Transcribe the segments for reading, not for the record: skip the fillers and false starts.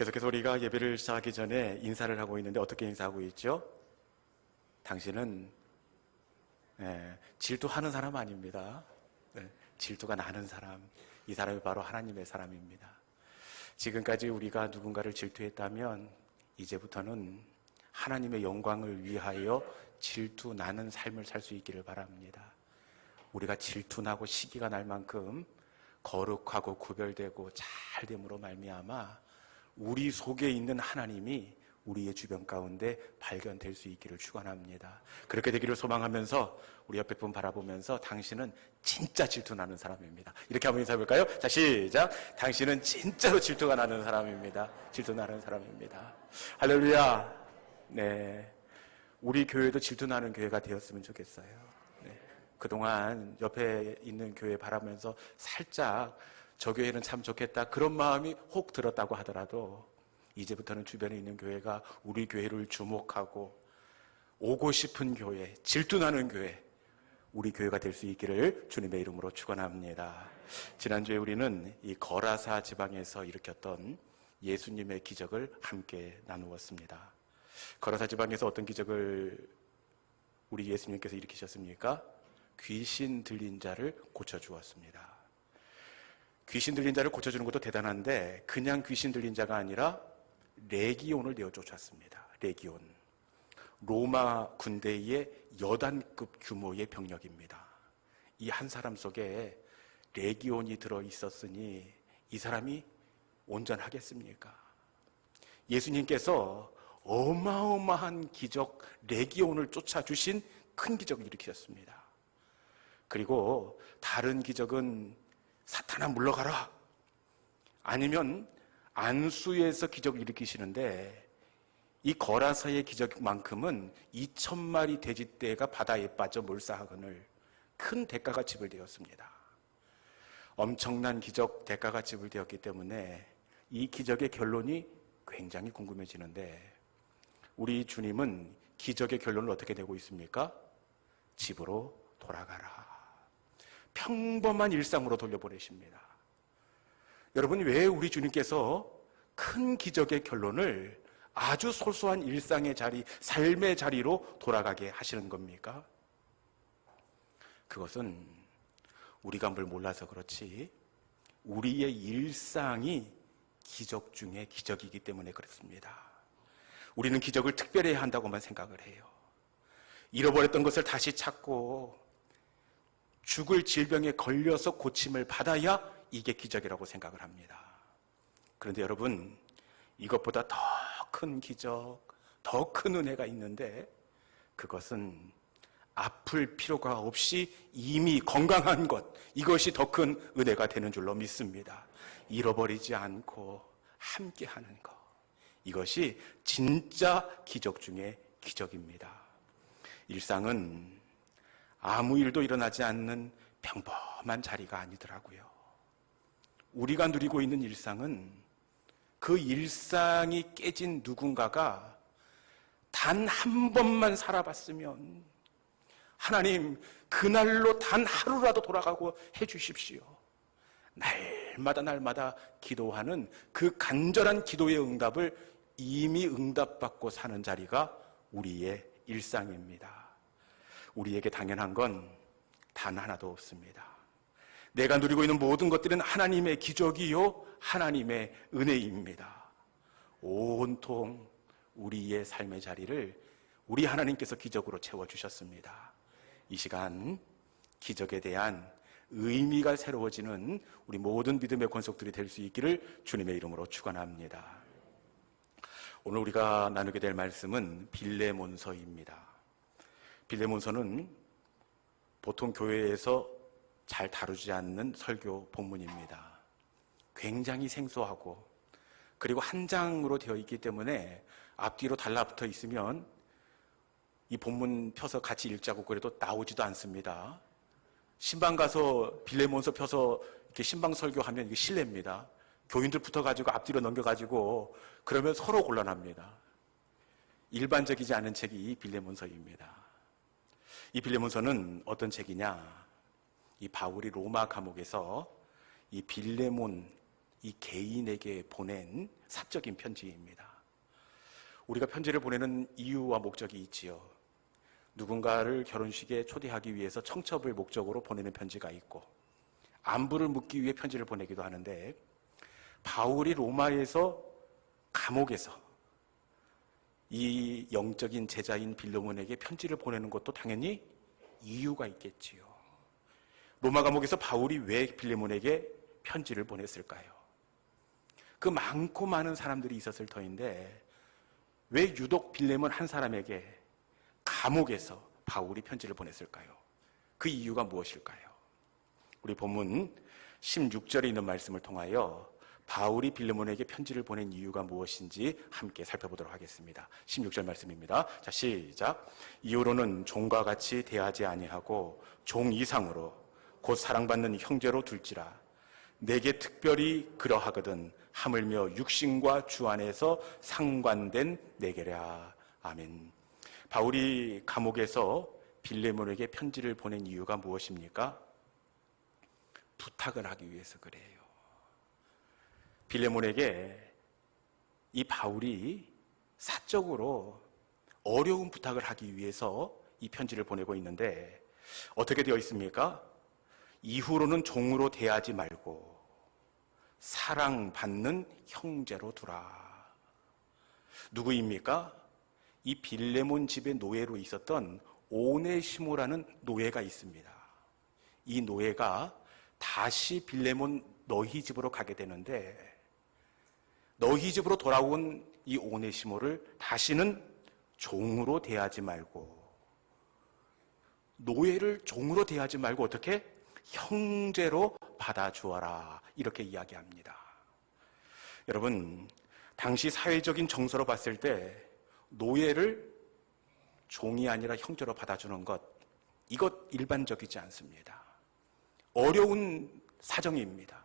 계속해서 우리가 예배를 시작하기 전에 인사를 하고 있는데 어떻게 인사하고 있죠? 당신은 질투하는 사람 아닙니다. 질투가 나는 사람, 이 사람이 바로 하나님의 사람입니다. 지금까지 우리가 누군가를 질투했다면 이제부터는 하나님의 영광을 위하여 질투 나는 삶을 살 수 있기를 바랍니다. 우리가 질투나고 시기가 날 만큼 거룩하고 구별되고 잘됨으로 말미암아 우리 속에 있는 하나님이 우리의 주변 가운데 발견될 수 있기를 축원합니다. 그렇게 되기를 소망하면서 우리 옆에 분 바라보면서 당신은 진짜 질투 나는 사람입니다. 이렇게 한번 인사해볼까요? 자, 시작. 당신은 진짜로 질투가 나는 사람입니다. 질투 나는 사람입니다. 할렐루야. 네, 우리 교회도 질투 나는 교회가 되었으면 좋겠어요. 네. 그동안 옆에 있는 교회 바라보면서 살짝 저 교회는 참 좋겠다 그런 마음이 혹 들었다고 하더라도 이제부터는 주변에 있는 교회가 우리 교회를 주목하고 오고 싶은 교회, 질투나는 교회, 우리 교회가 될 수 있기를 주님의 이름으로 축원합니다. 지난주에 우리는 이 거라사 지방에서 일으켰던 예수님의 기적을 함께 나누었습니다. 거라사 지방에서 어떤 기적을 우리 예수님께서 일으키셨습니까? 귀신 들린 자를 고쳐주었습니다. 귀신 들린 자를 고쳐주는 것도 대단한데 그냥 귀신 들린 자가 아니라 레기온을 내어 쫓았습니다. 레기온. 로마 군대의 여단급 규모의 병력입니다. 이 한 사람 속에 레기온이 들어있었으니 이 사람이 온전하겠습니까? 예수님께서 어마어마한 기적, 레기온을 쫓아주신 큰 기적을 일으키셨습니다. 그리고 다른 기적은 사탄아 물러가라, 아니면 안수에서 기적을 일으키시는데 이 거라사의 기적만큼은 2,000마리 돼지떼가 바다에 빠져 몰사하거늘 큰 대가가 지불되었습니다. 엄청난 기적, 대가가 지불되었기 때문에 이 기적의 결론이 굉장히 궁금해지는데 우리 주님은 기적의 결론을 어떻게 내고 있습니까? 집으로 돌아가라. 평범한 일상으로 돌려보내십니다. 여러분, 왜 우리 주님께서 큰 기적의 결론을 아주 소소한 일상의 자리, 삶의 자리로 돌아가게 하시는 겁니까? 그것은 우리가 뭘 몰라서 그렇지 우리의 일상이 기적 중에 기적이기 때문에 그렇습니다. 우리는 기적을 특별히 해야 한다고만 생각을 해요. 잃어버렸던 것을 다시 찾고 죽을 질병에 걸려서 고침을 받아야 이게 기적이라고 생각을 합니다. 그런데 여러분, 이것보다 더 큰 기적, 더 큰 은혜가 있는데 그것은 아플 필요가 없이 이미 건강한 것, 이것이 더 큰 은혜가 되는 줄로 믿습니다. 잃어버리지 않고 함께하는 것, 이것이 진짜 기적 중에 기적입니다. 일상은 아무 일도 일어나지 않는 평범한 자리가 아니더라고요. 우리가 누리고 있는 일상은 그 일상이 깨진 누군가가 단 한 번만 살아봤으면 하나님, 그날로 단 하루라도 돌아가고 해주십시오. 날마다 기도하는 그 간절한 기도의 응답을 이미 응답받고 사는 자리가 우리의 일상입니다. 우리에게 당연한 건 단 하나도 없습니다. 내가 누리고 있는 모든 것들은 하나님의 기적이요 하나님의 은혜입니다. 온통 우리의 삶의 자리를 우리 하나님께서 기적으로 채워주셨습니다. 이 시간 기적에 대한 의미가 새로워지는 우리 모든 믿음의 권속들이 될 수 있기를 주님의 이름으로 축원합니다. 오늘 우리가 나누게 될 말씀은 빌레몬서입니다. 빌레몬서는 보통 교회에서 잘 다루지 않는 설교 본문입니다. 굉장히 생소하고 그리고 한 장으로 되어 있기 때문에 앞뒤로 달라붙어 있으면 이 본문 펴서 같이 읽자고 그래도 나오지도 않습니다. 신방 가서 빌레몬서 펴서 이렇게 신방 설교하면 이게 실례입니다. 교인들 붙어가지고 앞뒤로 넘겨가지고 그러면 서로 곤란합니다. 일반적이지 않은 책이 이 빌레몬서입니다. 이 빌레몬서는 어떤 책이냐? 이 바울이 로마 감옥에서 이 빌레몬, 이 개인에게 보낸 사적인 편지입니다. 우리가 편지를 보내는 이유와 목적이 있지요. 누군가를 결혼식에 초대하기 위해서 청첩을 목적으로 보내는 편지가 있고, 안부를 묻기 위해 편지를 보내기도 하는데, 바울이 로마에서 감옥에서 이 영적인 제자인 빌레몬에게 편지를 보내는 것도 당연히 이유가 있겠지요. 로마 감옥에서 바울이 왜 빌레몬에게 편지를 보냈을까요? 그 많고 많은 사람들이 있었을 터인데 왜 유독 빌레몬 한 사람에게 감옥에서 바울이 편지를 보냈을까요? 그 이유가 무엇일까요? 우리 본문 16절에 있는 말씀을 통하여 바울이 빌레몬에게 편지를 보낸 이유가 무엇인지 함께 살펴보도록 하겠습니다. 16절 말씀입니다. 자, 시작. 이후로는 종과 같이 대하지 아니하고 종 이상으로 곧 사랑받는 형제로 둘지라. 내게 특별히 그러하거든 하물며 육신과 주 안에서 상관된 내게랴. 아멘. 바울이 감옥에서 빌레몬에게 편지를 보낸 이유가 무엇입니까? 부탁을 하기 위해서 그래요. 빌레몬에게 이 바울이 사적으로 어려운 부탁을 하기 위해서 이 편지를 보내고 있는데 어떻게 되어 있습니까? 이후로는 종으로 대하지 말고 사랑받는 형제로 두라. 누구입니까? 이 빌레몬 집의 노예로 있었던 오네시모라는 노예가 있습니다. 이 노예가 다시 빌레몬 너희 집으로 가게 되는데 너희 집으로 돌아온 이 오네시모를 다시는 종으로 대하지 말고, 노예를 종으로 대하지 말고 어떻게? 형제로 받아주어라. 이렇게 이야기합니다. 여러분, 당시 사회적인 정서로 봤을 때 노예를 종이 아니라 형제로 받아주는 것, 이것 일반적이지 않습니다. 어려운 사정입니다.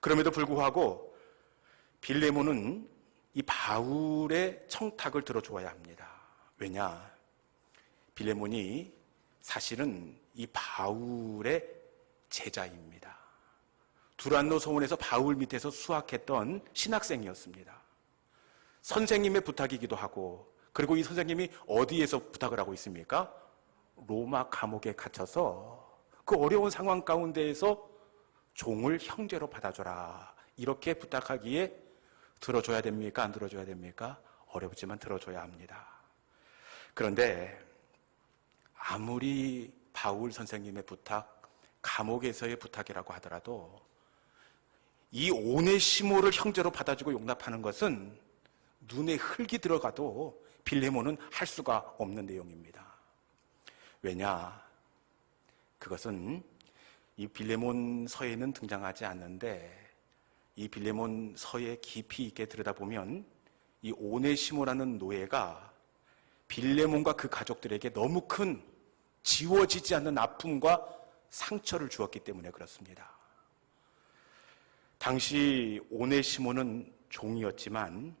그럼에도 불구하고 빌레몬은 이 바울의 청탁을 들어줘야 합니다. 왜냐? 빌레몬이 사실은 이 바울의 제자입니다. 두란노 서원에서 바울 밑에서 수학했던 신학생이었습니다. 선생님의 부탁이기도 하고, 그리고 이 선생님이 어디에서 부탁을 하고 있습니까? 로마 감옥에 갇혀서 그 어려운 상황 가운데에서 종을 형제로 받아줘라. 이렇게 부탁하기에 들어줘야 됩니까? 안 들어줘야 됩니까? 어렵지만 들어줘야 합니다. 그런데 아무리 바울 선생님의 부탁, 감옥에서의 부탁이라고 하더라도 이 오네시모를 형제로 받아주고 용납하는 것은 눈에 흙이 들어가도 빌레몬은 할 수가 없는 내용입니다. 왜냐? 그것은 이 빌레몬 서에는 등장하지 않는데 이 빌레몬 서에 깊이 있게 들여다보면 이 오네시모라는 노예가 빌레몬과 그 가족들에게 너무 큰 지워지지 않는 아픔과 상처를 주었기 때문에 그렇습니다. 당시 오네시모는 종이었지만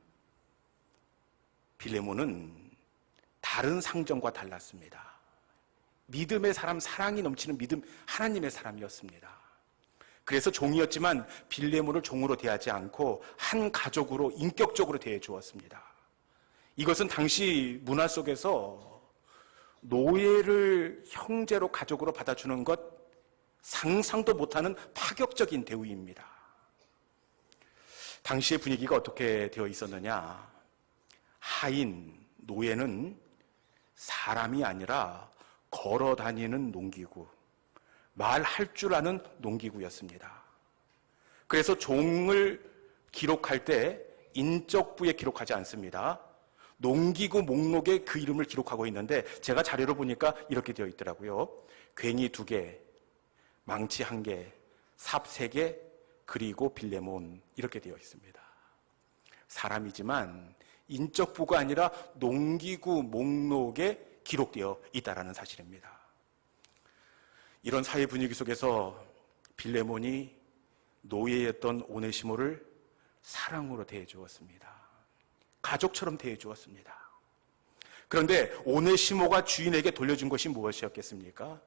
빌레몬은 다른 상정과 달랐습니다. 믿음의 사람, 사랑이 넘치는 믿음, 하나님의 사람이었습니다. 그래서 종이었지만 빌레몬을 종으로 대하지 않고 한 가족으로 인격적으로 대해 주었습니다. 이것은 당시 문화 속에서 노예를 형제로 가족으로 받아주는 것 상상도 못하는 파격적인 대우입니다. 당시의 분위기가 어떻게 되어 있었느냐? 하인, 노예는 사람이 아니라 걸어 다니는 농기구, 말할 줄 아는 농기구였습니다. 그래서 종을 기록할 때 인적부에 기록하지 않습니다. 농기구 목록에 그 이름을 기록하고 있는데 제가 자료를 보니까 이렇게 되어 있더라고요. 괭이 2개, 망치 1개, 삽 3개, 그리고 빌레몬 이렇게 되어 있습니다. 사람이지만 인적부가 아니라 농기구 목록에 기록되어 있다는 사실입니다. 이런 사회 분위기 속에서 빌레몬이 노예였던 오네시모를 사랑으로 대해 주었습니다. 가족처럼 대해 주었습니다. 그런데 오네시모가 주인에게 돌려준 것이 무엇이었겠습니까?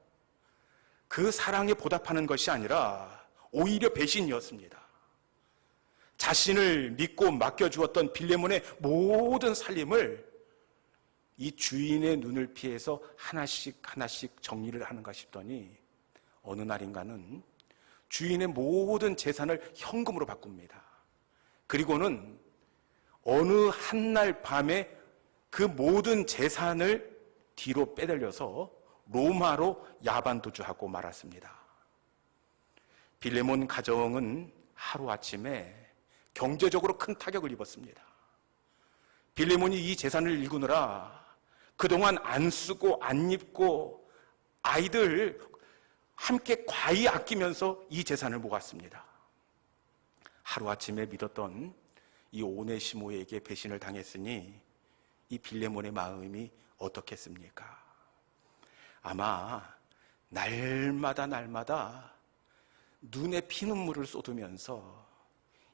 그 사랑에 보답하는 것이 아니라 오히려 배신이었습니다. 자신을 믿고 맡겨주었던 빌레몬의 모든 살림을 이 주인의 눈을 피해서 하나씩 하나씩 정리를 하는가 싶더니 어느 날인가는 주인의 모든 재산을 현금으로 바꿉니다. 그리고는 어느 한날 밤에 그 모든 재산을 뒤로 빼돌려서 로마로 야반도주하고 말았습니다. 빌레몬 가정은 하루아침에 경제적으로 큰 타격을 입었습니다. 빌레몬이 이 재산을 일구느라 그동안 안 쓰고 안 입고 아이들 함께 과히 아끼면서 이 재산을 모았습니다. 하루아침에 믿었던 이 오네시모에게 배신을 당했으니 이 빌레몬의 마음이 어떻겠습니까? 아마 날마다 눈에 피눈물을 쏟으면서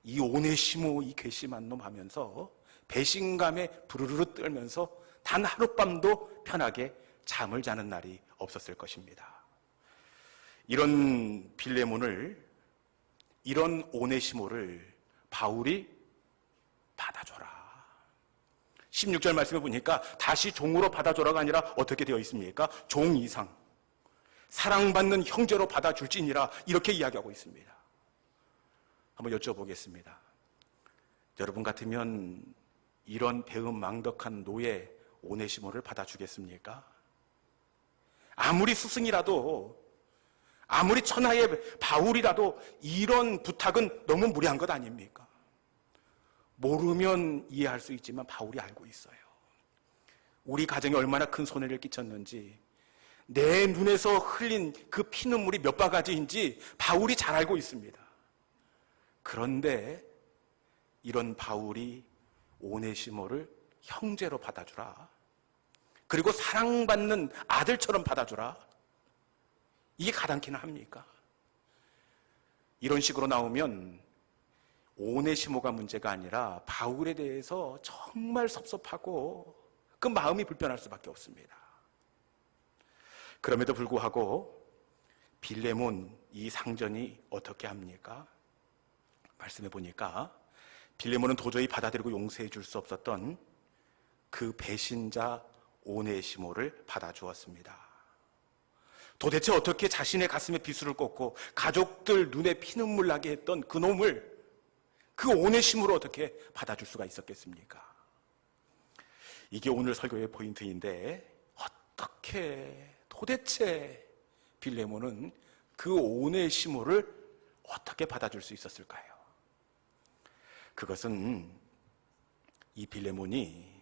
이 오네시모 이 괘씸한 놈 하면서 배신감에 부르르 떨면서 단 하룻밤도 편하게 잠을 자는 날이 없었을 것입니다. 이런 빌레몬을, 이런 오네시모를 바울이 받아줘라. 16절 말씀에 보니까 다시 종으로 받아줘라가 아니라 어떻게 되어 있습니까? 종 이상, 사랑받는 형제로 받아줄지니라, 이렇게 이야기하고 있습니다. 한번 여쭤보겠습니다. 여러분 같으면 이런 배은망덕한 노예 오네시모를 받아주겠습니까? 아무리 스승이라도, 아무리 천하의 바울이라도 이런 부탁은 너무 무리한 것 아닙니까? 모르면 이해할 수 있지만 바울이 알고 있어요. 우리 가정에 얼마나 큰 손해를 끼쳤는지, 내 눈에서 흘린 그 피눈물이 몇 바가지인지 바울이 잘 알고 있습니다. 그런데 이런 바울이 오네시모를 형제로 받아주라, 그리고 사랑받는 아들처럼 받아주라, 이게 가당키나 합니까? 이런 식으로 나오면 오네시모가 문제가 아니라 바울에 대해서 정말 섭섭하고 그 마음이 불편할 수밖에 없습니다. 그럼에도 불구하고 빌레몬 이 상전이 어떻게 합니까? 말씀해 보니까 빌레몬은 도저히 받아들이고 용서해 줄 수 없었던 그 배신자 오네시모를 받아주었습니다. 도대체 어떻게 자신의 가슴에 비수를 꽂고 가족들 눈에 피눈물 나게 했던 그 놈을, 그 오네시모를 어떻게 받아줄 수가 있었겠습니까? 이게 오늘 설교의 포인트인데, 어떻게 도대체 빌레몬은 그 오네시모를 어떻게 받아줄 수 있었을까요? 그것은 이 빌레몬이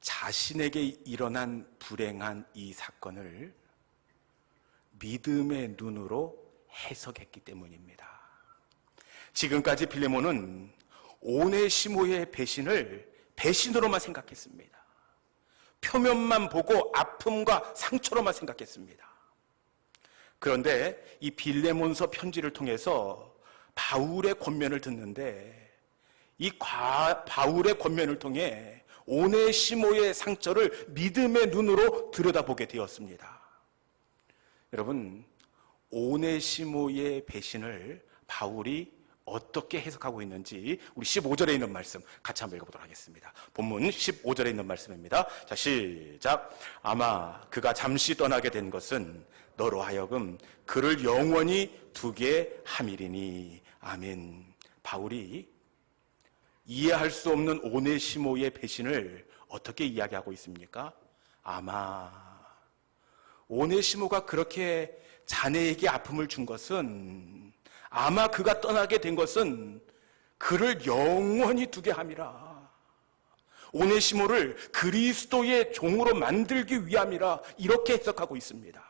자신에게 일어난 불행한 이 사건을 믿음의 눈으로 해석했기 때문입니다. 지금까지 빌레몬은 오네시모의 배신을 배신으로만 생각했습니다. 표면만 보고 아픔과 상처로만 생각했습니다. 그런데 이 빌레몬서 편지를 통해서 바울의 권면을 듣는데, 이 바울의 권면을 통해 오네시모의 상처를 믿음의 눈으로 들여다보게 되었습니다. 여러분, 오네시모의 배신을 바울이 어떻게 해석하고 있는지 우리 15절에 있는 말씀 같이 한번 읽어보도록 하겠습니다. 본문 15절에 있는 말씀입니다. 자, 시작. 아마 그가 잠시 떠나게 된 것은 너로 하여금 그를 영원히 두게 함이리니. 아멘. 바울이 이해할 수 없는 오네시모의 배신을 어떻게 이야기하고 있습니까? 아마 오네시모가 그렇게 자네에게 아픔을 준 것은, 아마 그가 떠나게 된 것은 그를 영원히 두게 함이라. 오네시모를 그리스도의 종으로 만들기 위함이라, 이렇게 해석하고 있습니다.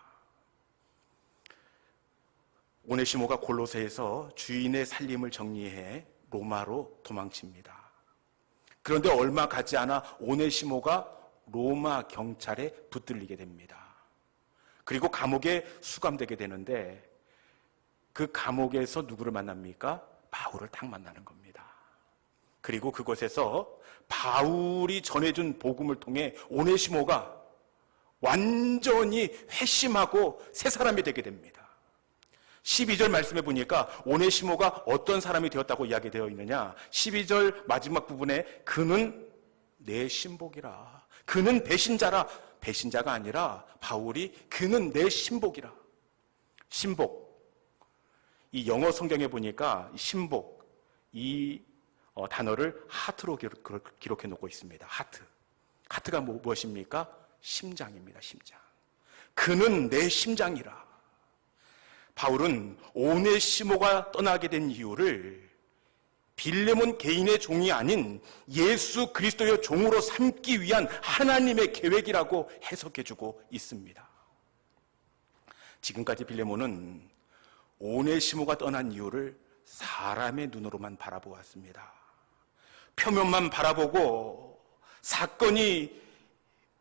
오네시모가 골로새에서 주인의 살림을 정리해 로마로 도망칩니다. 그런데 얼마 가지 않아 오네시모가 로마 경찰에 붙들리게 됩니다. 그리고 감옥에 수감되게 되는데, 그 감옥에서 누구를 만납니까? 바울을 딱 만나는 겁니다. 그리고 그곳에서 바울이 전해준 복음을 통해 오네시모가 완전히 회심하고 새 사람이 되게 됩니다. 12절 말씀해 보니까 오네시모가 어떤 사람이 되었다고 이야기되어 있느냐? 12절 마지막 부분에 그는 내 신복이라. 그는 배신자라. 배신자가 아니라 바울이 그는 내 신복이라. 신복. 이 영어 성경에 보니까 신복, 이 단어를 하트로 기록해 놓고 있습니다. 하트. 하트가 무엇입니까? 심장입니다. 심장. 그는 내 심장이라. 바울은 오네시모가 떠나게 된 이유를 빌레몬 개인의 종이 아닌 예수 그리스도의 종으로 삼기 위한 하나님의 계획이라고 해석해주고 있습니다. 지금까지 빌레몬은 오네시모가 떠난 이유를 사람의 눈으로만 바라보았습니다. 표면만 바라보고 사건이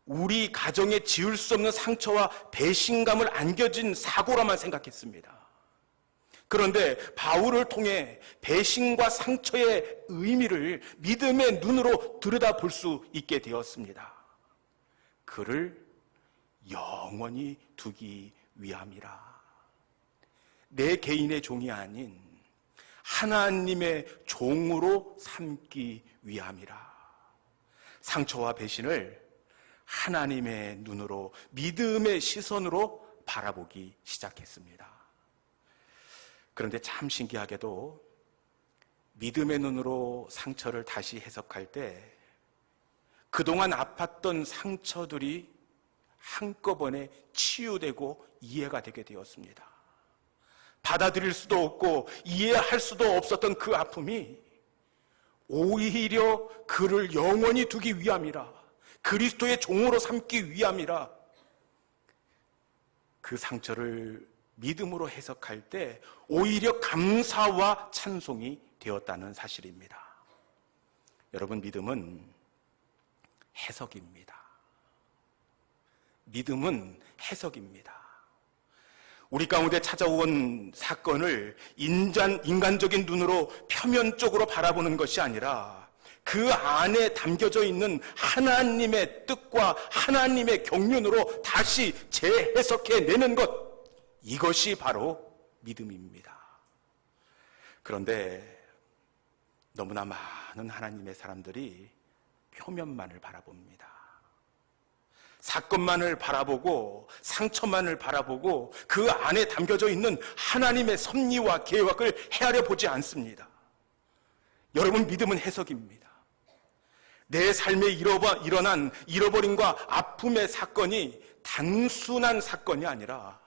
우리 가정에 지울 수 없는 상처와 배신감을 안겨진 사고라만 생각했습니다. 그런데 바울을 통해 배신과 상처의 의미를 믿음의 눈으로 들여다볼 수 있게 되었습니다. 그를 영원히 두기 위함이라. 내 개인의 종이 아닌 하나님의 종으로 삼기 위함이라. 상처와 배신을 하나님의 눈으로, 믿음의 시선으로 바라보기 시작했습니다. 그런데 참 신기하게도 믿음의 눈으로 상처를 다시 해석할 때 그동안 아팠던 상처들이 한꺼번에 치유되고 이해가 되게 되었습니다. 받아들일 수도 없고 이해할 수도 없었던 그 아픔이 오히려 그를 영원히 두기 위함이라. 그리스도의 종으로 삼기 위함이라. 그 상처를 믿음으로 해석할 때 오히려 감사와 찬송이 되었다는 사실입니다. 여러분, 믿음은 해석입니다. 믿음은 해석입니다. 우리 가운데 찾아온 사건을 인간적인 눈으로 표면적으로 바라보는 것이 아니라 그 안에 담겨져 있는 하나님의 뜻과 하나님의 경륜으로 다시 재해석해내는 것, 이것이 바로 믿음입니다. 그런데 너무나 많은 하나님의 사람들이 표면만을 바라봅니다. 사건만을 바라보고 상처만을 바라보고 그 안에 담겨져 있는 하나님의 섭리와 계획을 헤아려 보지 않습니다. 여러분, 믿음은 해석입니다. 내 삶에 일어난 잃어버림과 아픔의 사건이 단순한 사건이 아니라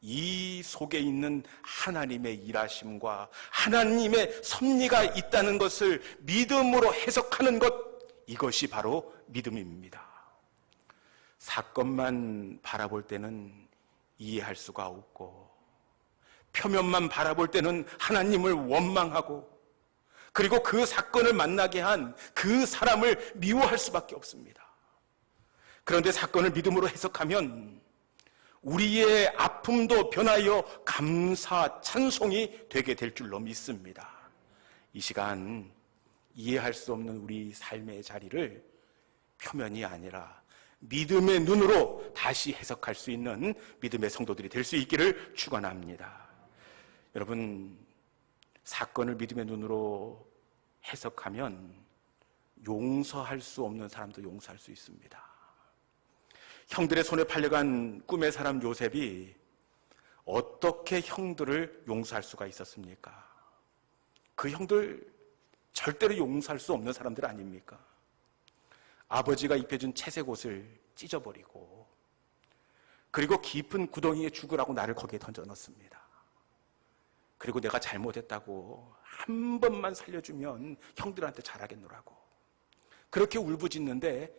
이 속에 있는 하나님의 일하심과 하나님의 섭리가 있다는 것을 믿음으로 해석하는 것, 이것이 바로 믿음입니다. 사건만 바라볼 때는 이해할 수가 없고 표면만 바라볼 때는 하나님을 원망하고 그리고 그 사건을 만나게 한 그 사람을 미워할 수밖에 없습니다. 그런데 사건을 믿음으로 해석하면 우리의 아픔도 변하여 감사, 찬송이 되게 될 줄로 믿습니다. 이 시간 이해할 수 없는 우리 삶의 자리를 표면이 아니라 믿음의 눈으로 다시 해석할 수 있는 믿음의 성도들이 될 수 있기를 축원합니다. 여러분, 사건을 믿음의 눈으로 해석하면 용서할 수 없는 사람도 용서할 수 있습니다. 형들의 손에 팔려간 꿈의 사람 요셉이 어떻게 형들을 용서할 수가 있었습니까? 그 형들 절대로 용서할 수 없는 사람들 아닙니까? 아버지가 입혀준 채색 옷을 찢어버리고 그리고 깊은 구덩이에 죽으라고 나를 거기에 던져 넣습니다. 그리고 내가 잘못했다고 한 번만 살려주면 형들한테 잘하겠노라고 그렇게 울부짖는데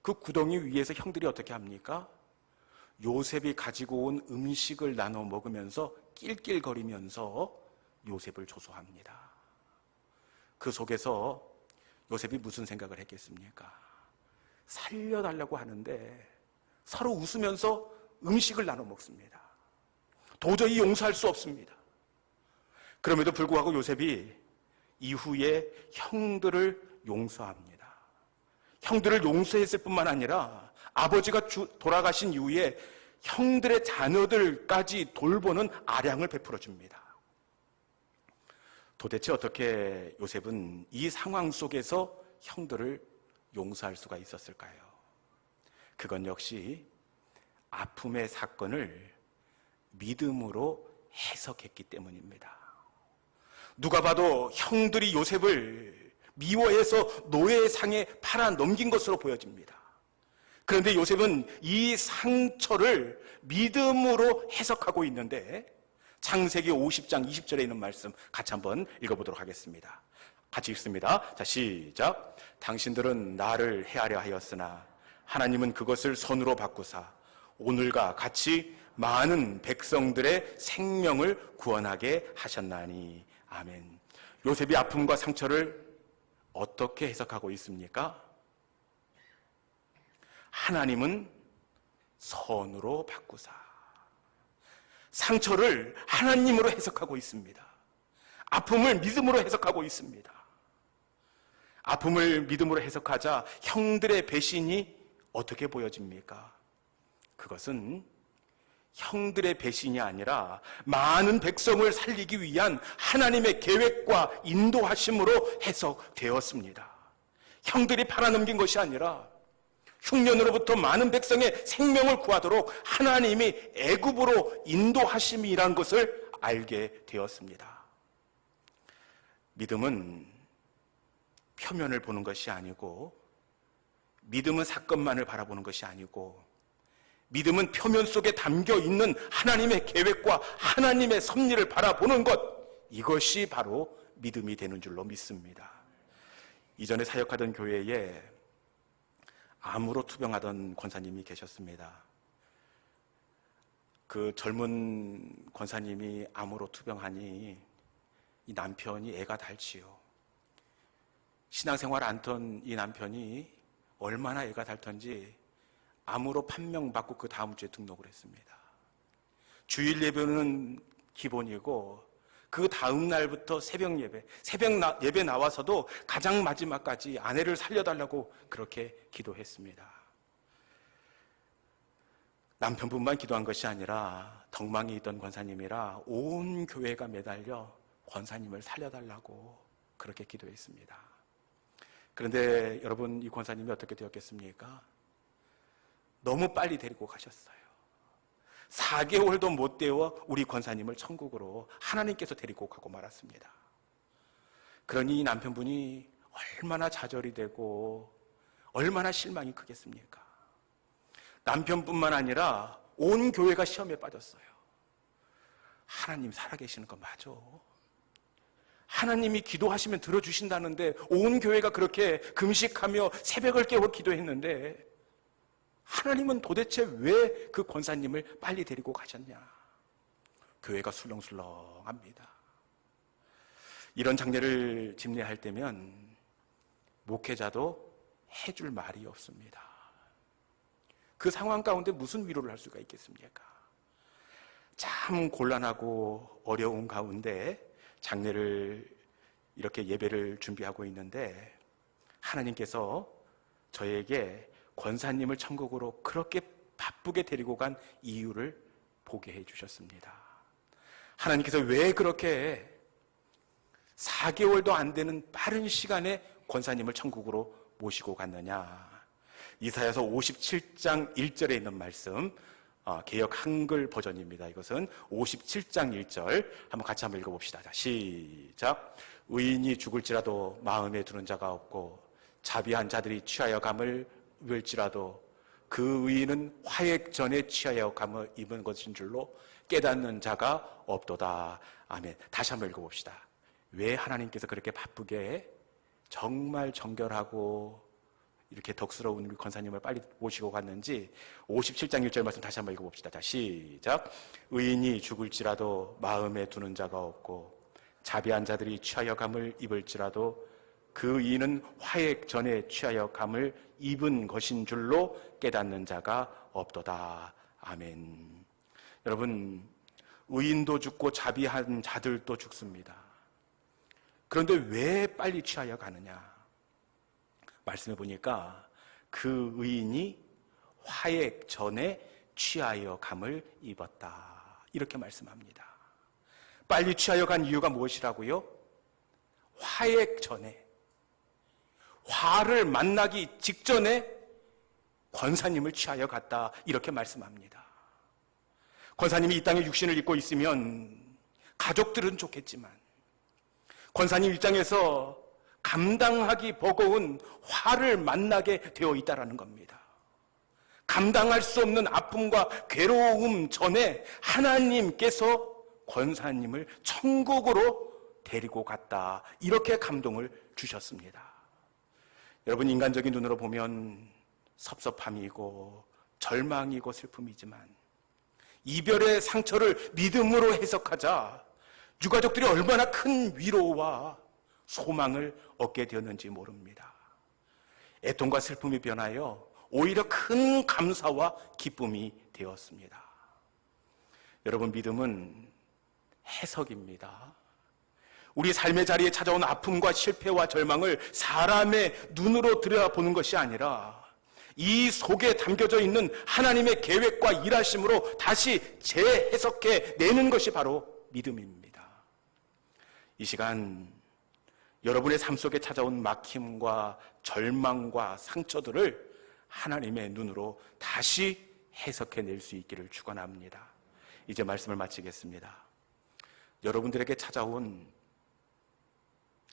그 구덩이 위에서 형들이 어떻게 합니까? 요셉이 가지고 온 음식을 나눠 먹으면서 낄낄거리면서 요셉을 조소합니다. 그 속에서 요셉이 무슨 생각을 했겠습니까? 살려달라고 하는데 서로 웃으면서 음식을 나눠 먹습니다. 도저히 용서할 수 없습니다. 그럼에도 불구하고 요셉이 이후에 형들을 용서합니다. 형들을 용서했을 뿐만 아니라 아버지가 돌아가신 이후에 형들의 자녀들까지 돌보는 아량을 베풀어 줍니다. 도대체 어떻게 요셉은 이 상황 속에서 형들을 용서할 수가 있었을까요? 그건 역시 아픔의 사건을 믿음으로 해석했기 때문입니다. 누가 봐도 형들이 요셉을 미워해서 노예의 상에 팔아 넘긴 것으로 보여집니다. 그런데 요셉은 이 상처를 믿음으로 해석하고 있는데 창세기 50장 20절에 있는 말씀 같이 한번 읽어보도록 하겠습니다. 같이 읽습니다. 자, 시작. 당신들은 나를 해하려 하였으나 하나님은 그것을 선으로 바꾸사 오늘과 같이 많은 백성들의 생명을 구원하게 하셨나니. 아멘. 요셉이 아픔과 상처를 어떻게 해석하고 있습니까? 하나님은 선으로 바꾸사. 상처를 하나님으로 해석하고 있습니다. 아픔을 믿음으로 해석하고 있습니다. 아픔을 믿음으로 해석하자 형들의 배신이 어떻게 보여집니까? 그것은 형들의 배신이 아니라 많은 백성을 살리기 위한 하나님의 계획과 인도하심으로 해석되었습니다. 형들이 팔아넘긴 것이 아니라 흉년으로부터 많은 백성의 생명을 구하도록 하나님이 애굽으로 인도하심이라는 것을 알게 되었습니다. 믿음은 표면을 보는 것이 아니고, 믿음은 사건만을 바라보는 것이 아니고, 믿음은 표면 속에 담겨 있는 하나님의 계획과 하나님의 섭리를 바라보는 것, 이것이 바로 믿음이 되는 줄로 믿습니다. 이전에 사역하던 교회에 암으로 투병하던 권사님이 계셨습니다. 그 젊은 권사님이 암으로 투병하니 이 남편이 애가 닳지요. 신앙생활 않던 이 남편이 얼마나 애가 닳던지 암으로 판명받고 그 다음 주에 등록을 했습니다. 주일 예배는 기본이고 그 다음 날부터 새벽 예배 나와서도 가장 마지막까지 아내를 살려달라고 그렇게 기도했습니다. 남편분만 기도한 것이 아니라 덕망이 있던 권사님이라 온 교회가 매달려 권사님을 살려달라고 그렇게 기도했습니다. 그런데 여러분, 이 권사님이 어떻게 되었겠습니까? 너무 빨리 데리고 가셨어요. 4개월도 못 되어 우리 권사님을 천국으로 하나님께서 데리고 가고 말았습니다. 그러니 이 남편분이 얼마나 좌절이 되고 얼마나 실망이 크겠습니까? 남편뿐만 아니라 온 교회가 시험에 빠졌어요. 하나님 살아계시는 거 맞아? 하나님이 기도하시면 들어주신다는데 온 교회가 그렇게 금식하며 새벽을 깨워 기도했는데 하나님은 도대체 왜 그 권사님을 빨리 데리고 가셨냐? 교회가 술렁술렁합니다. 이런 장례를 집례할 때면 목회자도 해줄 말이 없습니다. 그 상황 가운데 무슨 위로를 할 수가 있겠습니까? 참 곤란하고 어려운 가운데 장례를 이렇게 예배를 준비하고 있는데 하나님께서 저에게 권사님을 천국으로 그렇게 바쁘게 데리고 간 이유를 보게 해주셨습니다. 하나님께서 왜 그렇게 4개월도 안 되는 빠른 시간에 권사님을 천국으로 모시고 갔느냐? 이사야서 57장 1절에 있는 말씀, 개역 한글 버전입니다. 이것은 57장 1절 한번 같이 한번 읽어봅시다. 자, 시작. 의인이 죽을지라도 마음에 두는 자가 없고 자비한 자들이 취하여 감을 입을지라도 그 의인은 화액 전에 취하여 감을 입은 것인 줄로 깨닫는 자가 없도다. 아멘. 다시 한번 읽어봅시다. 왜 하나님께서 그렇게 바쁘게 정말 정결하고 이렇게 덕스러운 우리 권사님을 빨리 모시고 갔는지 57장 1절 말씀 다시 한번 읽어봅시다. 자, 시작. 의인이 죽을지라도 마음에 두는 자가 없고 자비한 자들이 취하여 감을 입을지라도 그 의인은 화액 전에 취하여 감을 입은 것인 줄로 깨닫는 자가 없도다. 아멘. 여러분, 의인도 죽고 자비한 자들도 죽습니다. 그런데 왜 빨리 취하여 가느냐? 말씀해 보니까 그 의인이 화액 전에 취하여 감을 입었다. 이렇게 말씀합니다. 빨리 취하여 간 이유가 무엇이라고요? 화액 전에, 화를 만나기 직전에 권사님을 취하여 갔다. 이렇게 말씀합니다. 권사님이 이 땅에 육신을 입고 있으면 가족들은 좋겠지만 권사님 입장에서 감당하기 버거운 화를 만나게 되어 있다는 겁니다. 감당할 수 없는 아픔과 괴로움 전에 하나님께서 권사님을 천국으로 데리고 갔다. 이렇게 감동을 주셨습니다. 여러분, 인간적인 눈으로 보면 섭섭함이고 절망이고 슬픔이지만 이별의 상처를 믿음으로 해석하자 유가족들이 얼마나 큰 위로와 소망을 얻게 되었는지 모릅니다. 애통과 슬픔이 변하여 오히려 큰 감사와 기쁨이 되었습니다. 여러분, 믿음은 해석입니다. 우리 삶의 자리에 찾아온 아픔과 실패와 절망을 사람의 눈으로 들여다보는 것이 아니라 이 속에 담겨져 있는 하나님의 계획과 일하심으로 다시 재해석해 내는 것이 바로 믿음입니다. 이 시간 여러분의 삶 속에 찾아온 막힘과 절망과 상처들을 하나님의 눈으로 다시 해석해낼 수 있기를 축원합니다. 이제 말씀을 마치겠습니다. 여러분들에게 찾아온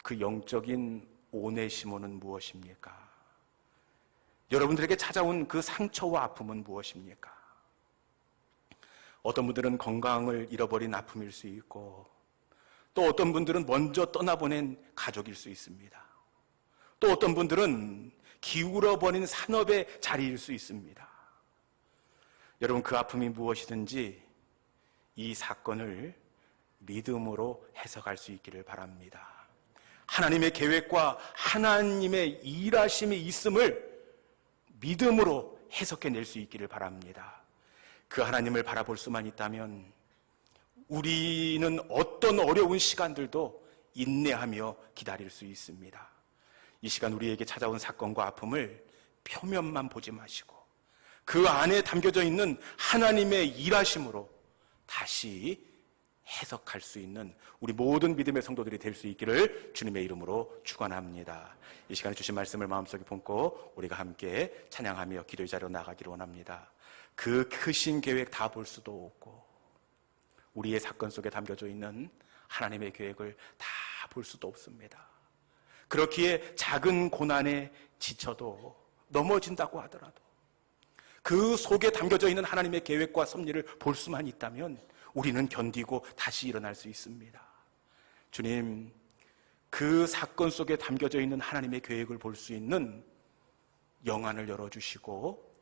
그 영적인 오네시모는 무엇입니까? 여러분들에게 찾아온 그 상처와 아픔은 무엇입니까? 어떤 분들은 건강을 잃어버린 아픔일 수 있고, 또 어떤 분들은 먼저 떠나보낸 가족일 수 있습니다. 또 어떤 분들은 기울어버린 산업의 자리일 수 있습니다. 여러분, 그 아픔이 무엇이든지 이 사건을 믿음으로 해석할 수 있기를 바랍니다. 하나님의 계획과 하나님의 일하심이 있음을 믿음으로 해석해낼 수 있기를 바랍니다. 그 하나님을 바라볼 수만 있다면 우리는 어떤 어려운 시간들도 인내하며 기다릴 수 있습니다. 이 시간 우리에게 찾아온 사건과 아픔을 표면만 보지 마시고 그 안에 담겨져 있는 하나님의 일하심으로 다시 해석할 수 있는 우리 모든 믿음의 성도들이 될 수 있기를 주님의 이름으로 축원합니다. 이 시간에 주신 말씀을 마음속에 품고 우리가 함께 찬양하며 기도의 자리로 나가기를 원합니다. 그 크신 계획 다 볼 수도 없고 우리의 사건 속에 담겨져 있는 하나님의 계획을 다 볼 수도 없습니다. 그렇기에 작은 고난에 지쳐도 넘어진다고 하더라도 그 속에 담겨져 있는 하나님의 계획과 섭리를 볼 수만 있다면 우리는 견디고 다시 일어날 수 있습니다. 주님, 그 사건 속에 담겨져 있는 하나님의 계획을 볼 수 있는 영안을 열어주시고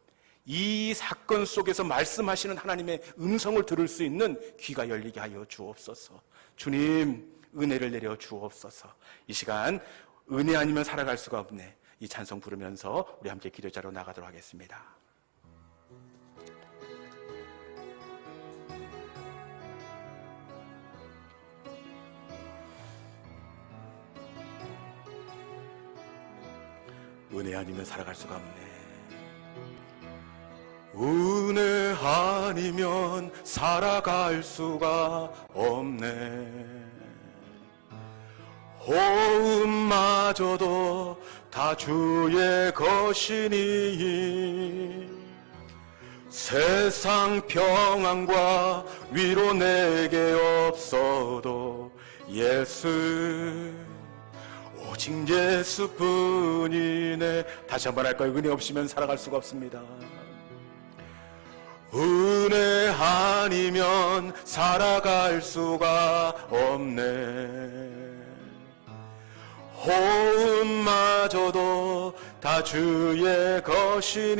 이 사건 속에서 말씀하시는 하나님의 음성을 들을 수 있는 귀가 열리게 하여 주옵소서. 주님, 은혜를 내려 주옵소서. 이 시간 은혜 아니면 살아갈 수가 없네. 이 찬송 부르면서 우리 함께 기도자로 나가도록 하겠습니다. 은혜 아니면 살아갈 수가 없네. 은혜 아니면 살아갈 수가 없네. 호흡마저도 다 주의 것이니 세상 평안과 위로 내게 없어도 예수 오직 예수뿐이네. 다시 한번 할까요? 은혜 없이면 살아갈 수가 없습니다. 은혜 아니면 살아갈 수가 없네. 호흡마저도 다 주의 것이니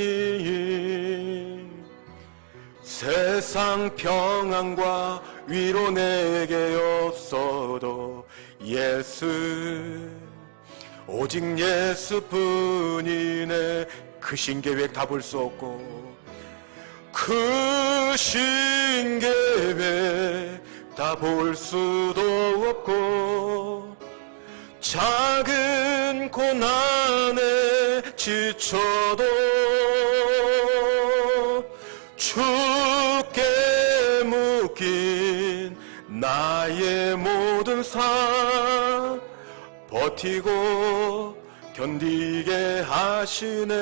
세상 평안과 위로 내게 없어도 예수 오직 예수뿐이네. 크신 계획 다 볼 수 없고 크신 계획 다 볼 수도 없고 작은 고난에 지쳐도 주 나의 모든 삶 버티고 견디게 하시네.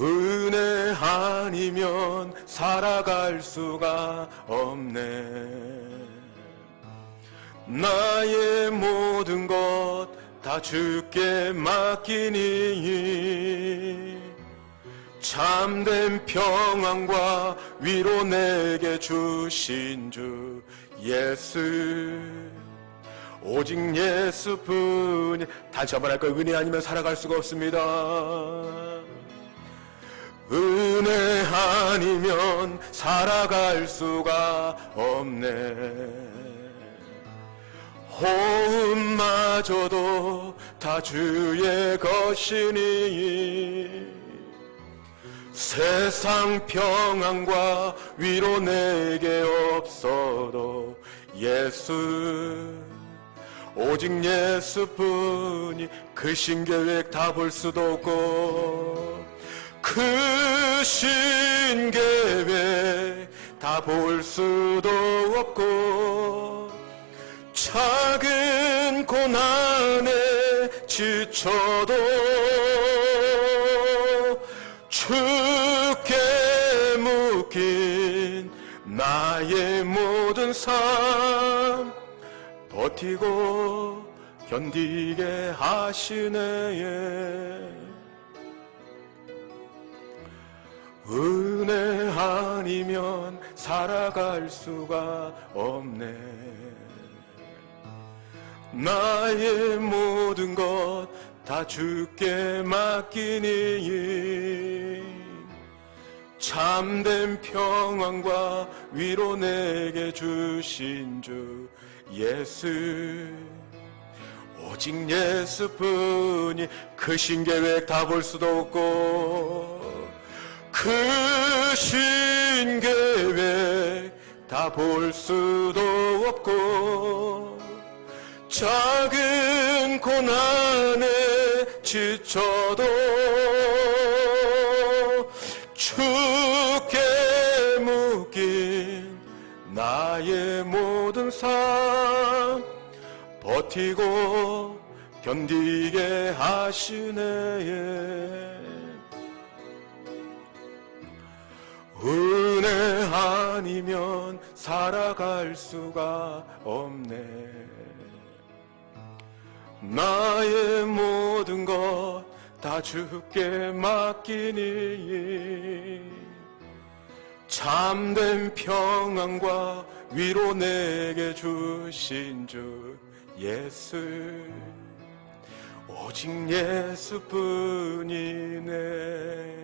은혜 아니면 살아갈 수가 없네. 나의 모든 것 다 주께 맡기니 참된 평안과 위로 내게 주신 주 예수, 오직 예수뿐이. 다시 한번 할까요? 은혜 아니면 살아갈 수가 없습니다. 은혜 아니면 살아갈 수가 없네. 호흡마저도 다 주의 것이니 세상 평안과 위로 내게 없어도 예수, 오직 예수뿐이. 그 신계획 다 볼 수도 없고 그 신계획 다 볼 수도 없고 작은 고난에 지쳐도 주께 묶인 나의 모든 삶 버티고 견디게 하시네. 은혜 아니면 살아갈 수가 없네. 나의 모든 것 다 주께 맡기니 참된 평안과 위로 내게 주신 주 예수, 오직 예수뿐이. 그 신계획 다 볼 수도 없고 그 신계획 다 볼 수도 없고 작은 고난에 지쳐도 주께 묶인 나의 모든 삶 버티고 견디게 하시네. 은혜 아니면 살아갈 수가 없네. 나의 모든 것 다 주께 맡기니 참된 평안과 위로 내게 주신 주 예수, 오직 예수뿐이.